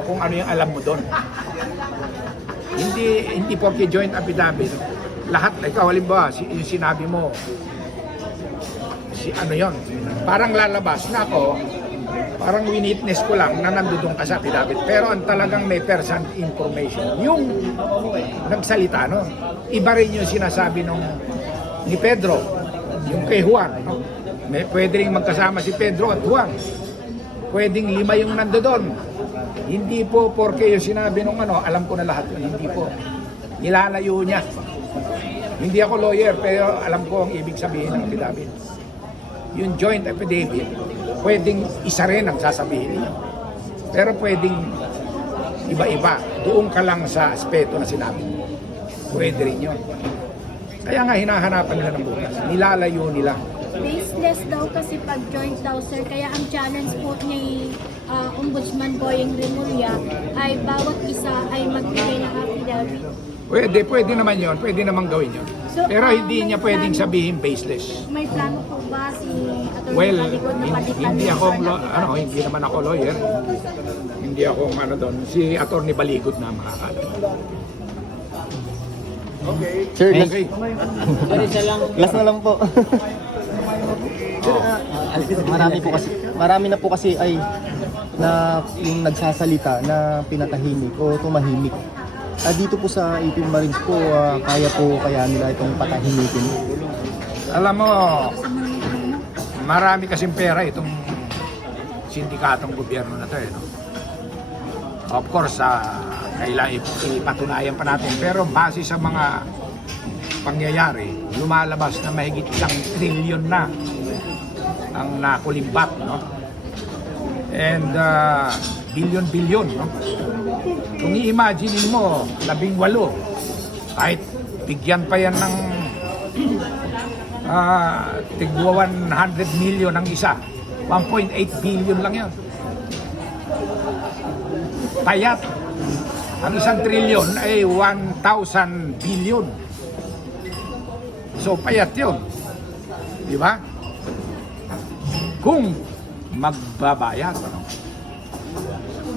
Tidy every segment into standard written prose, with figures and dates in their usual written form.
mo kung ano yung alam mo doon. Hindi porke joint affidavit. Lahat, ikaw halimbawa, yung sinabi mo, ano yon, parang lalabas na ako, parang winitness ko lang na nandudong ka sa affidavit. Pero ang talagang may person information, yung nagsalita, no? Iba rin yung sinasabi ni Pedro, yung kay Juan. No? Pwede rin magkasama si Pedro at Juan. Pwedeng 5 yung nandoon. Hindi po porke yung sinabi nung alam ko na lahat yun. Hindi po. Nilalayo niya. Hindi ako lawyer, pero alam ko ang ibig sabihin ng affidavit. Yung joint affidavit, pwedeng isa rin ang sasabihin niyo. Pero pwedeng iba-iba. Doon ka lang sa aspeto na sinabi mo. Pwede rin yun. Kaya nga hinahanapan nila ng bukas. Nilalayo nila. Baseless daw kasi pag joint daw, sir. Kaya ang challenge po ni Ombudsman Boyeng Remulla ay bawat isa ay magbigay ng affidavit. Pwede naman yun. Pwede naman gawin yun. So, pero hindi niya pwedeng plano, sabihin baseless. May plano po ba si Atty. Well, Balikod na palitan? hindi ako hindi naman ako lawyer. Hindi ako doon. Si Atty. Balikod na makakaalam. Okay. Sir, Okay. last na lang po. Sir, marami na po kasi ay na yung nagsasalita na pinatahimik o tumahimik. Dito po sa 18 Marines po, kaya nila itong patahimikin. Alam mo, marami kasing pera itong sindikatong gobyerno na to. No? Of course, kailangan ipatunayan pa natin. Pero base sa mga pangyayari, lumalabas na mahigit 1 trilyon na ang nakulimbat. No? And bilyon-bilyon. No? Kung i-imagine mo, 18, kahit bigyan pa yan ng tigwa 100 million ang isa, 1.8 billion lang yan. Payat. Ang 1 trilyon ay 1,000 billion. So payat yun. Di ba? Kung magbabayad.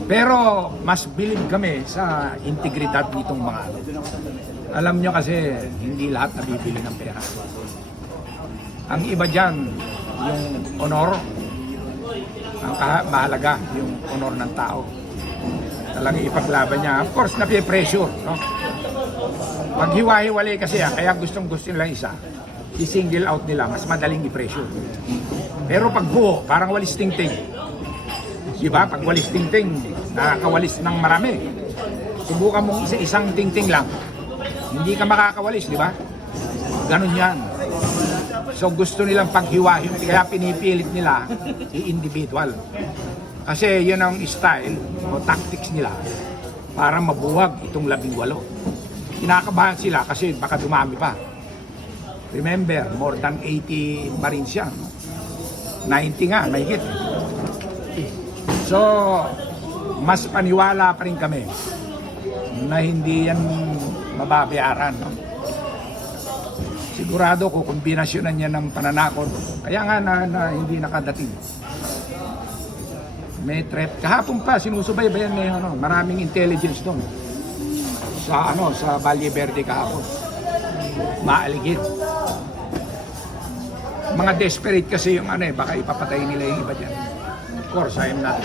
Pero mas believe kami sa integridad nitong mga Alam nyo kasi hindi lahat nabibili ng pera. Ang iba dyan, yung honor, ang mahalaga, yung honor ng tao. Talagang ipaglaban niya. Of course, napipressure. No? Pag hiwa-hiwalay kasi kaya gustong-gusto nilang isa, i-single out nila, mas madaling i-pressure. Pero pag buo, parang walis ting-ting. Diba? Pag walis ting-ting, nakakawalis ng marami. Subukan mong isang ting-ting lang. Hindi ka makakawalis, di ba? Ganun yan. So gusto nilang paghiwa-hiwalay, kaya pinipilit nila i-individual. Kasi yun ang style o tactics nila para mabuwag itong 18. Kinakabahan sila kasi baka dumami pa. Remember, more than 80 Marines yan. 90 nga, mahigit. So, mas paniwala pa rin kami na hindi yan mababayaran. No? Sigurado ko kombinasyonan niya ng pananakot. Kaya nga na hindi nakadating. May threat. Kahapon pa sinusubaybayan na yun, maraming intelligence doon. Sa Valle Verde kahapon. Maaligid. Mga desperate kasi yung baka ipapatay nila yung iba dyan. Of course, I am not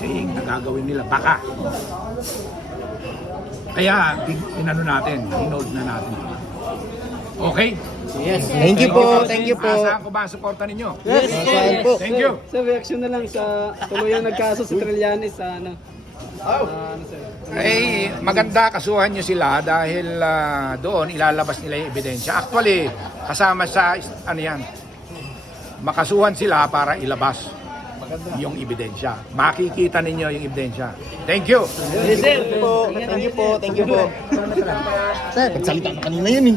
saying na gagawin nila. Baka. Kaya, inood na natin. Okay? Yes. Thank you po. Thank you po. Asahan ko ba ang suporta ninyo? Yes. Po. Thank you. Sir, reaction na lang sa tuluyang nagkaso sa Trillanes sa sir. Ay, maganda kasuhan nyo sila dahil doon ilalabas nila yung ebidensya. Actually, kasama sa makasuhan sila para ilabas yung ebidensya. Makikita ninyo yung ebidensya. Thank you. Yes, sir. Thank you po. Thank you po. Sir, nagsalita na kanina yun eh.